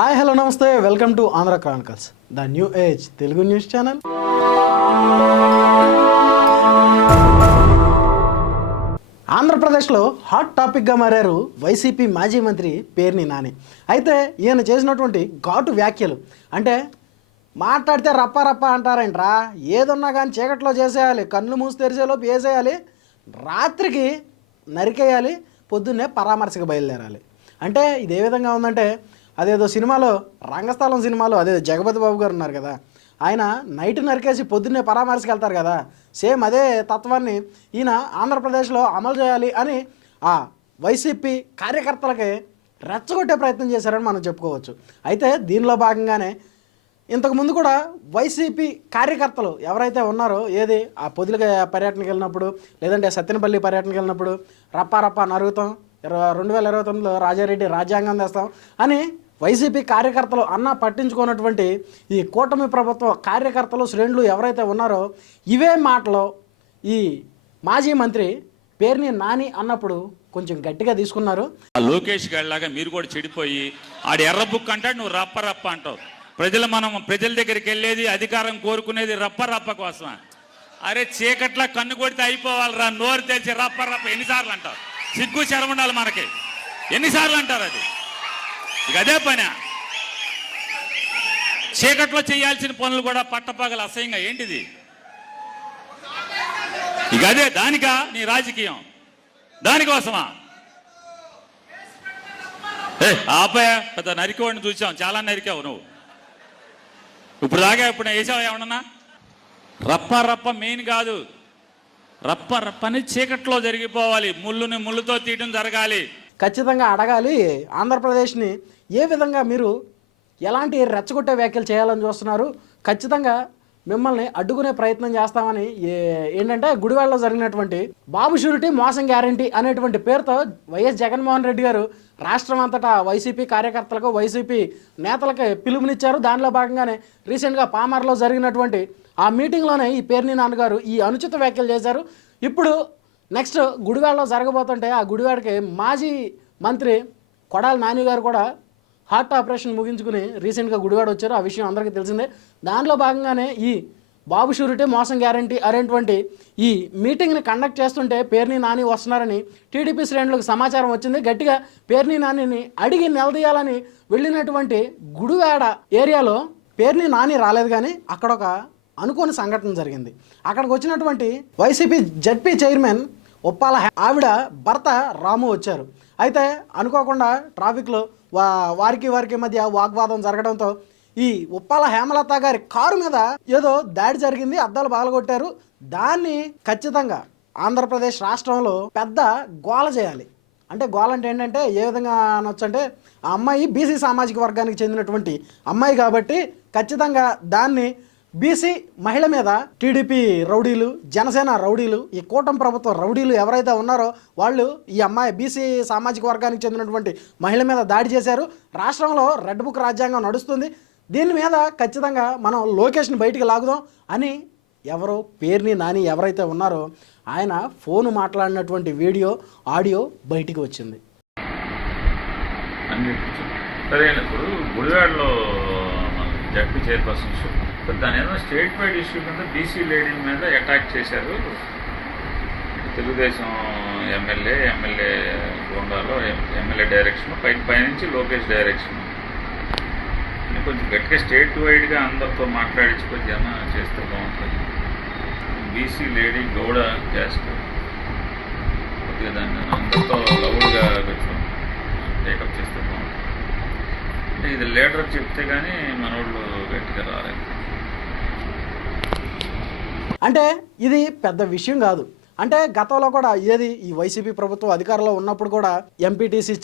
Hi hello నమస్తే. Welcome to Andhra chronicles the new age Telugu news channel. ఆంధ్రప్రదేశ్లో hot టాపిక్గా మారారు YCP మాజీ మంత్రి పేర్ని నాని. అయితే ఈయన చేసినటువంటి ఘాటు వ్యాఖ్యలు అంటే మాట్లాడితే రప్ప రప్ప అంటారేంట్రా? ఏదున్నా కానీ చీకట్లో చేసేయాలి కళ్ళు మూసి తెరిచేలోపు వేసేయాలి రాత్రికి నరికేయాలి పొద్దున్నే పరామర్శకు బయలుదేరాలి. అంటే ఇది ఏ విధంగా ఉందంటే అదేదో సినిమాలో రంగస్థలం సినిమాలో అదే జగపతి బాబు గారు ఉన్నారు కదా. ఆయన నైట్ నరికేసి పొద్దున్నే పరామర్శకు వెళ్తారు కదా. సేమ్ అదే తత్వాన్ని ఈయన ఆంధ్రప్రదేశ్లో అమలు చేయాలి అని ఆ వైసీపీ కార్యకర్తలకి రెచ్చగొట్టే ప్రయత్నం చేశారని మనం చెప్పుకోవచ్చు. అయితే దీనిలో భాగంగానే ఇంతకుముందు కూడా వైసీపీ కార్యకర్తలు ఎవరైతే ఉన్నారో ఏది ఆ పొదిలిక పర్యటనకు వెళ్ళినప్పుడు లేదంటే సత్యనపల్లి పర్యటనకు వెళ్ళినప్పుడు రప్పా రప్పా నరుగుతాం రెండు వేల ఇరవై తొమ్మిదిలో రాజారెడ్డి రాజ్యాంగం తెస్తాం అని వైసీపీ కార్యకర్తలు అన్న పట్టించుకున్నటువంటి ఈ కూటమి ప్రభుత్వ కార్యకర్తలు శ్రేణులు ఎవరైతే ఉన్నారో ఇవే మాటలు ఈ మాజీ మంత్రి పేరుని నాని అన్నప్పుడు కొంచెం గట్టిగా తీసుకున్నారు. లోకేష్ గారిలాగా మీరు కూడా చెడిపోయి ఆడు ఎర్ర బుక్ అంటాడు నువ్వు రప్ప రప్ప అంటావు. ప్రజలు మనం ప్రజల దగ్గరికి వెళ్ళేది అధికారం కోరుకునేది రప్ప రప్ప కోసమా. అరే చీకట్లా కన్ను కొడితే అయిపోవాలిరా నోరు తెరిచి రప్ప రప్ప ఎన్నిసార్లు అంటావు? సిగ్గు శరం ఉండాలి మనకి. ఎన్నిసార్లు అంటారు అది? ఇక అదే పని. చీకట్లో చేయాల్సిన పనులు కూడా పట్టపగలు అసహ్యంగా. ఏంటిది? ఇక అదే దానికా? నీ రాజకీయం. దానికోసమా? ఏ ఆపయా పెద్ద నరికేవాడిని చూసాం చాలా నరికావు నువ్వు. ఇప్పుడు దాకా ఇప్పుడు వేసావు ఏమన్నా రప్ప రప్ప మెయిన్ కాదు. రప్ప రప్పని చీకట్లో జరిగిపోవాలి. ముళ్ళుని ముళ్ళుతో తీయడం జరగాలి. ఖచ్చితంగా అడగాలి. ఆంధ్రప్రదేశ్ని ఏ విధంగా మీరు ఎలాంటి రెచ్చగొట్టే వ్యాఖ్యలు చేయాలని చూస్తున్నారు? ఖచ్చితంగా మిమ్మల్ని అడ్డుకునే ప్రయత్నం చేస్తామని ఏ- ఏంటంటే గుడివాడలో జరిగినటువంటి బాబు షూరిటీ మోసం గ్యారంటీ అనేటువంటి పేరుతో వైఎస్ జగన్మోహన్ రెడ్డి గారు రాష్ట్రం అంతటా వైసీపీ కార్యకర్తలకు వైసీపీ నేతలకి పిలుపునిచ్చారు. దానిలో భాగంగానే రీసెంట్గా పామర్లో జరిగినటువంటి ఆ మీటింగ్లోనే ఈ పేర్ని నాన్నగారు ఈ అనుచిత వ్యాఖ్యలు చేశారు. ఇప్పుడు నెక్స్ట్ గుడివాడలో జరగబోతుంటే ఆ గుడివాడకి మాజీ మంత్రి కొడాలి నాని గారు కూడా హార్ట్ ఆపరేషన్ ముగించుకుని రీసెంట్గా గుడివాడ వచ్చారు. ఆ విషయం అందరికీ తెలిసిందే. దానిలో భాగంగానే ఈ బాబు షూరిటీ మోసం గ్యారంటీ అనేటువంటి ఈ మీటింగ్ని కండక్ట్ చేస్తుంటే పేర్ని నాని వస్తున్నారని టీడీపీ శ్రేణులకు సమాచారం వచ్చింది. గట్టిగా పేర్ని నానిని అడిగి నిలదీయాలని వెళ్ళినటువంటి గుడివాడ ఏరియాలో పేర్ని నాని రాలేదు కానీ అక్కడ ఒక అనుకోని సంఘటన జరిగింది. అక్కడికి వచ్చినటువంటి వైసీపీ జడ్పీ చైర్మన్ ఉప్పాల ఆవిడ భర్త రాము వచ్చారు. అయితే అనుకోకుండా ట్రాఫిక్లో వా వారికి వారికి మధ్య వాగ్వాదం జరగడంతో ఈ ఉప్పాల హేమలత గారి కారు మీద ఏదో దాడి జరిగింది అద్దాలు బాలగొట్టారు. దాన్ని ఖచ్చితంగా ఆంధ్రప్రదేశ్ రాష్ట్రంలో పెద్ద గోల చేయాలి. అంటే గోల అంటే ఏంటంటే ఏ విధంగా అనొచ్చు అంటే ఆ అమ్మాయి బీసీ సామాజిక వర్గానికి చెందినటువంటి అమ్మాయి కాబట్టి ఖచ్చితంగా దాన్ని బీసీ మహిళ మీద టీడీపీ రౌడీలు జనసేన రౌడీలు ఈ కూటమి ప్రభుత్వ రౌడీలు ఎవరైతే ఉన్నారో వాళ్ళు ఈ అమ్మాయి బీసీ సామాజిక వర్గానికి చెందినటువంటి మహిళ మీద దాడి చేశారు. రాష్ట్రంలో రెడ్ బుక్ రాజ్యాంగం నడుస్తుంది. దీని మీద ఖచ్చితంగా మనం లోకేష్ని బయటికి లాగుదాం అని ఎవరో పేరుని నాని ఎవరైతే ఉన్నారో ఆయన ఫోన్ మాట్లాడినటువంటి వీడియో ఆడియో బయటికి వచ్చింది. సరే ఇప్పుడు గుడివాడలో జడ్పీ చైర్పర్సన్ ఇష్యూ దాని స్టేట్ వైడ్ ఇష్యూ కింద బీసీ లేడీ మీద అటాక్ చేశారు. తెలుగుదేశం ఎమ్మెల్యే ఎమ్మెల్యే గోండాలో ఎమ్మెల్యే డైరెక్షన్ పై పైనుంచి లోకేష్ డైరెక్షన్. కొంచెం గట్టిగా స్టేట్ వైడ్గా అందరితో మాట్లాడించి కొద్దిగా చేస్తే బాగుంటుంది. BC lady Gowda caste. కొద్దిగా దాన్ని అందరితో లౌడ్గా కొంచెం టేకప్ చేస్తే బాగుంటుంది. అంటే ఇది లీడర్ చెప్తే కానీ మనోళ్ళు గట్టిగా రాలేదు. అంటే ఇది పెద్ద విషయం కాదు. అంటే గతంలో కూడా ఏది ఈ వైసీపీ ప్రభుత్వం అధికారంలో ఉన్నప్పుడు కూడా ఎంపీటీసీ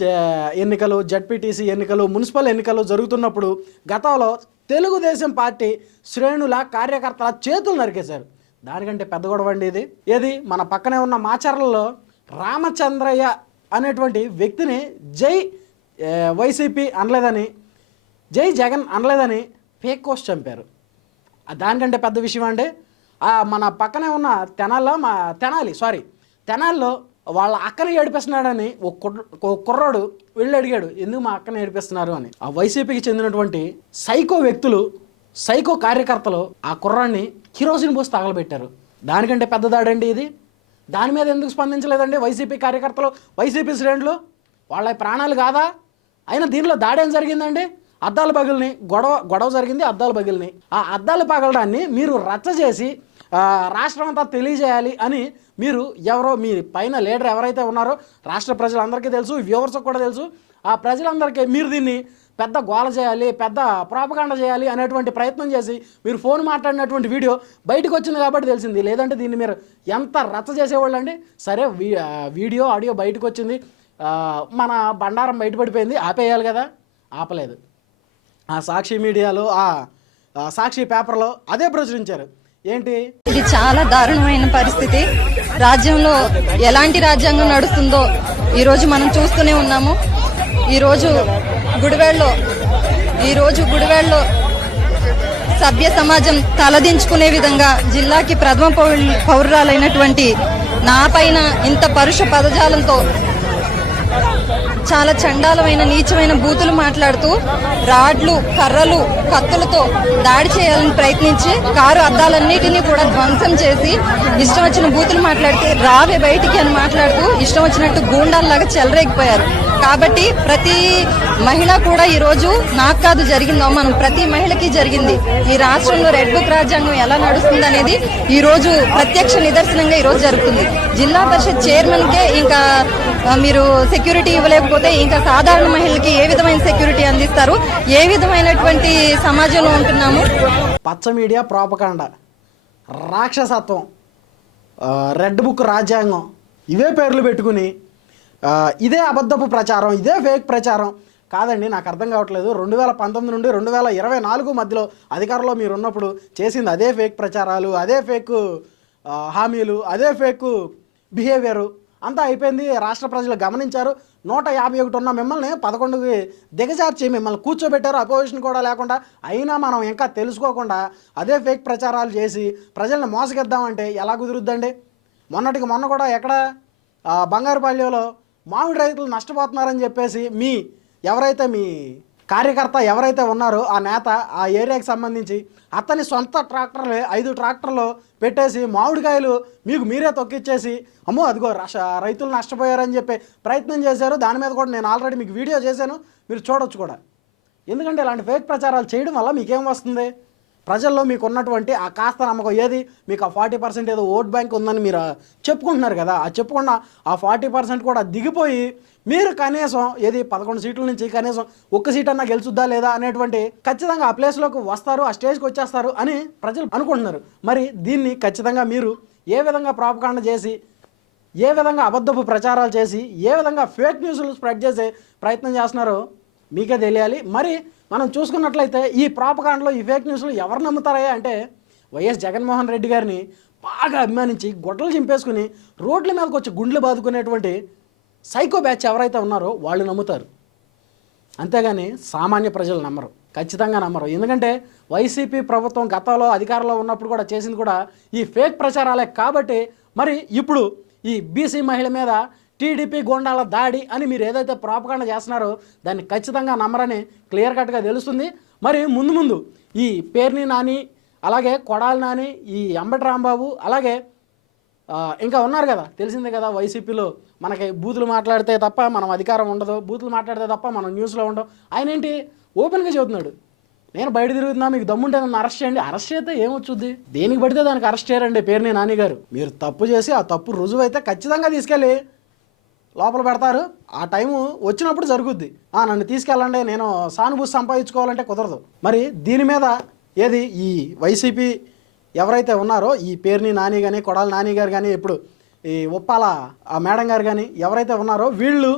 ఎన్నికలు జడ్పీటీసీ ఎన్నికలు మున్సిపల్ ఎన్నికలు జరుగుతున్నప్పుడు గతంలో తెలుగుదేశం పార్టీ శ్రేణుల కార్యకర్తల చేతులు నరికేశారు. దానికంటే పెద్ద గొడవ అండి ఇది. ఏది? మన పక్కనే ఉన్న మాచర్లలో రామచంద్రయ్య అనేటువంటి వ్యక్తిని జై వైసీపీ అనలేదని జై జగన్ అనలేదని ఫేక్ కోస్ట్ చంపారు. దానికంటే పెద్ద విషయం అంటే మన పక్కనే ఉన్న తెనాల్లో మా తెనాలి సారీ తెనాల్లో వాళ్ళ అక్కని ఏడిపిస్తున్నాడని ఒక కుర్ర- ఒక కుర్రాడు వెళ్ళి అడిగాడు ఎందుకు మా అక్కని ఏడిపిస్తున్నారు? అని. ఆ వైసీపీకి చెందినటువంటి సైకో వ్యక్తులు సైకో కార్యకర్తలు ఆ కుర్రాడిని కిరోసిన్ పోసి తగలబెట్టారు. దానికంటే పెద్ద దాడండి ఇది. దాని మీద ఎందుకు స్పందించలేదండి వైసీపీ కార్యకర్తలు? వైసీపీ శ్రేణులు వాళ్ళ ప్రాణాలు కాదా? అయినా దీనిలో దాడేం ఏం జరిగిందండి? అద్దాల పగిలిని గొడవ గొడవ జరిగింది అద్దాల పగిలిని. ఆ అద్దాలు పగలడాన్ని మీరు రచ్చ చేసి రాష్ట్రం అంతా తెలియజేయాలి అని మీరు ఎవరో మీ పైన లీడర్ ఎవరైతే ఉన్నారో రాష్ట్ర ప్రజలందరికీ తెలుసు వ్యూవర్స్కి కూడా తెలుసు ఆ ప్రజలందరికీ మీరు దీన్ని పెద్ద గోల చేయాలి పెద్ద ప్రాపకాండ చేయాలి అనేటువంటి ప్రయత్నం చేసి మీరు ఫోన్ మాట్లాడినటువంటి వీడియో బయటకు వచ్చింది కాబట్టి తెలిసింది. లేదంటే దీన్ని మీరు ఎంత రచ్చ చేసేవాళ్ళు అండి సరే వీ- వీడియో ఆడియో బయటకు వచ్చింది. మన బండారం బయటపడిపోయింది. ఆపేయాలి కదా? ఆపలేదు. ఆ సాక్షి మీడియాలో ఆ సాక్షి పేపర్లో అదే ప్రచురించారు. ఏంటి? ఇది చాలా దారుణమైన పరిస్థితి. రాజ్యంలో ఎలాంటి రాజ్యాంగం నడుస్తుందో ఈ రోజు మనం చూస్తూనే ఉన్నాము. ఈ రోజు ఈరోజు ఈ రోజు గుడివాడలో సభ్య సమాజం తలదించుకునే విధంగా జిల్లాకి ప్రథమ పౌరు- పౌరురాలైనటువంటి నా పైన ఇంత పరుష పదజాలంతో చాలా చండాలమైన నీచమైన బూతులు మాట్లాడుతూ రాడ్లు కర్రలు కత్తులతో దాడి చేయాలని ప్రయత్నించి కారు అద్దాలన్నిటినీ కూడా ధ్వంసం చేసి ఇష్టం వచ్చిన బూతులు మాట్లాడితే రావే బయటికి అని మాట్లాడుతూ ఇష్టం వచ్చినట్టు గూండాల్లాగా చెలరేగిపోయారు. కాబట్టి ప్రతి మహిళ కూడా ఈ రోజు నాకు కాదు జరిగిందో మనం ప్రతి మహిళకి జరిగింది. ఈ రాష్ట్రంలో రెడ్ బుక్ రాజ్యాంగం ఎలా నడుస్తుంది అనేది ఈ రోజు ప్రత్యక్ష నిదర్శనంగా ఈరోజు జరుగుతుంది. జిల్లా పరిషత్ చైర్మన్కే ఇంకా మీరు సెక్యూరిటీ ఇవ్వలేకపోతే ఇంకా సాధారణ మహిళలకి ఏ విధమైన సెక్యూరిటీ అందిస్తారు? ఏ విధమైనటువంటి సమాజంలో ఉంటున్నాము? పచ్చ మీడియా ప్రాపకాండ. రాక్షసత్వం. రెడ్ బుక్ రాజ్యాంగం. ఇవే పేర్లు పెట్టుకుని ఇదే అబద్ధపు ప్రచారం ఇదే ఫేక్ ప్రచారం. కాదండి నాకు అర్థం కావట్లేదు. రెండు వేల పంతొమ్మిది నుండి రెండు వేల ఇరవై నాలుగు మధ్యలో అధికారంలో మీరు ఉన్నప్పుడు చేసింది అదే ఫేక్ ప్రచారాలు అదే ఫేక్ హామీలు అదే ఫేక్ బిహేవియరు అంతా అయిపోయింది. రాష్ట్ర ప్రజలు గమనించారు. నూట యాభై ఒకటి ఉన్న మిమ్మల్ని పదకొండుకి దిగజార్చి మిమ్మల్ని కూర్చోబెట్టారు. అపోజిషన్ కూడా లేకుండా అయినా మనం ఇంకా తెలుసుకోకుండా అదే ఫేక్ ప్రచారాలు చేసి ప్రజల్ని మోసగిద్దామంటే ఎలా కుదురుద్దండి? మొన్నటికి మొన్న కూడా ఎక్కడ? బంగారుపల్లెలో మామిడి రైతులు నష్టపోతున్నారని చెప్పేసి మీ ఎవరైతే మీ కార్యకర్త ఎవరైతే ఉన్నారో ఆ నేత ఆ ఏరియాకి సంబంధించి అతని సొంత ట్రాక్టర్లే ఐదు ట్రాక్టర్లు పెట్టేసి మామిడికాయలు మీకు మీరే తొక్కిచ్చేసి అమ్మో అదిగో రైతులు నష్టపోయారని చెప్పి ప్రయత్నం చేశారు. దాని మీద కూడా నేను ఆల్రెడీ మీకు వీడియో చేశాను. మీరు చూడొచ్చు కూడా. ఎందుకంటే ఇలాంటి ఫేక్ ప్రచారాలు చేయడం వల్ల మీకేం వస్తుంది? ప్రజల్లో మీకు ఉన్నటువంటి ఆ కాస్త నమ్మకం ఏది? మీకు ఆ ఫార్టీ పర్సెంట్ ఏదో ఓట్ బ్యాంక్ ఉందని మీరు చెప్పుకుంటున్నారు కదా ఆ చెప్పుకున్న ఆ ఫార్టీ పర్సెంట్ కూడా దిగిపోయి మీరు కనీసం ఏది పదకొండు సీట్ల నుంచి కనీసం ఒక్క సీట్ అన్నా గెలుచుద్దా లేదా అనేటువంటి ఖచ్చితంగా ఆ ప్లేస్లోకి వస్తారు ఆ స్టేజ్కి వచ్చేస్తారు అని ప్రజలు అనుకుంటున్నారు. మరి దీన్ని ఖచ్చితంగా మీరు ఏ విధంగా ప్రాపకాండ చేసి ఏ విధంగా అబద్ధపు ప్రచారాలు చేసి ఏ విధంగా ఫేక్ న్యూస్లు స్ప్రెడ్ చేసే ప్రయత్నం చేస్తున్నారో మీకే తెలియాలి. మరి మనం చూసుకున్నట్లయితే ఈ ప్రాపకాండలో ఈ ఫేక్ న్యూస్లు ఎవరు నమ్ముతారయ్యా అంటే వైఎస్ జగన్మోహన్ రెడ్డి గారిని బాగా అభిమానించి గొడ్డలు చింపేసుకుని రోడ్ల మీదకి వచ్చి గుండ్లు బాదుకునేటువంటి సైకో బ్యాచ్ ఎవరైతే ఉన్నారో వాళ్ళు నమ్ముతారు. అంతేగాని సామాన్య ప్రజలు నమ్మరు. ఖచ్చితంగా నమ్మరు. ఎందుకంటే వైసీపీ ప్రభుత్వం గతంలో అధికారంలో ఉన్నప్పుడు కూడా చేసింది కూడా ఈ ఫేక్ ప్రచారాలే కాబట్టి మరి ఇప్పుడు ఈ బీసీ మహిళ మీద టీడీపీ గోండాల దాడి అని మీరు ఏదైతే ప్రాపకాండ చేస్తున్నారో దాన్ని ఖచ్చితంగా నమ్మరని క్లియర్ కట్గా తెలుస్తుంది. మరి ముందు ముందు ఈ పేర్ని నాని అలాగే కొడాలి నాని ఈ అంబటి రాంబాబు అలాగే ఇంకా ఉన్నారు కదా తెలిసిందే కదా వైసీపీలో మనకి బూతులు మాట్లాడితే తప్ప మనం అధికారం ఉండదు బూతులు మాట్లాడితే తప్ప మనం న్యూస్లో ఉండవు. ఆయన ఏంటి? ఓపెన్గా చెబుతున్నాడు. నేను బయట తిరుగుతున్నా మీకు దమ్ముంటే నన్ను అరెస్ట్ చేయండి. అరెస్ట్ చేస్తే ఏమొచ్చుద్ది? దేనికి పడితే దానికి అరెస్ట్ చేయరండి పేరుని నాని గారు. మీరు తప్పు చేసి ఆ తప్పు రుజువు అయితే ఖచ్చితంగా తీసుకెళ్ళి లోపల పెడతారు. ఆ టైము వచ్చినప్పుడు జరుగుద్ది. ఆ నన్ను తీసుకెళ్ళండి నేను సానుభూతి సంపాదించుకోవాలంటే కుదరదు. మరి దీని మీద ఏది? ఈ వైసీపీ ఎవరైతే ఉన్నారో ఈ పేరుని నాని కానీ కొడాలి నాని గారు కానీ ఇప్పుడు ఈ ఉప్పాల ఆ మేడం గారు కానీ ఎవరైతే ఉన్నారో వీళ్ళు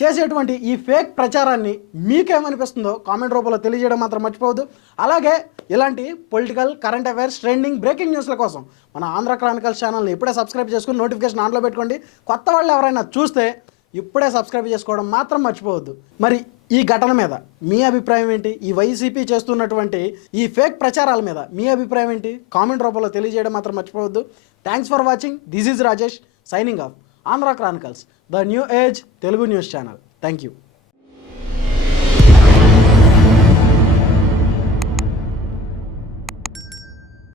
చేసేటువంటి ఈ ఫేక్ ప్రచారాన్ని మీకేమనిపిస్తుందో కామెంట్ రూపంలో తెలియజేయడం మాత్రం మర్చిపోవద్దు. అలాగే ఇలాంటి political current affairs trending breaking న్యూస్ల కోసం మన ఆంధ్ర క్రానికల్ ఛానల్ని ఇప్పుడే సబ్స్క్రైబ్ చేసుకుని నోటిఫికేషన్ ఆన్లో పెట్టుకోండి. కొత్త వాళ్ళు ఎవరైనా చూస్తే ఇప్పుడే సబ్స్క్రైబ్ చేసుకోవడం మాత్రం మర్చిపోవద్దు. మరి ఈ ఘటన మీద మీ అభిప్రాయం ఏంటి? ఈ వైసీపీ చేస్తున్నటువంటి ఈ ఫేక్ ప్రచారాల మీద మీ అభిప్రాయం ఏంటి? కామెంట్ రూపంలో తెలియజేయడం మాత్రం మర్చిపోవద్దు. Thanks for watching this is Rajesh signing off Andhra Chronicles. The new age Telugu news channel thank you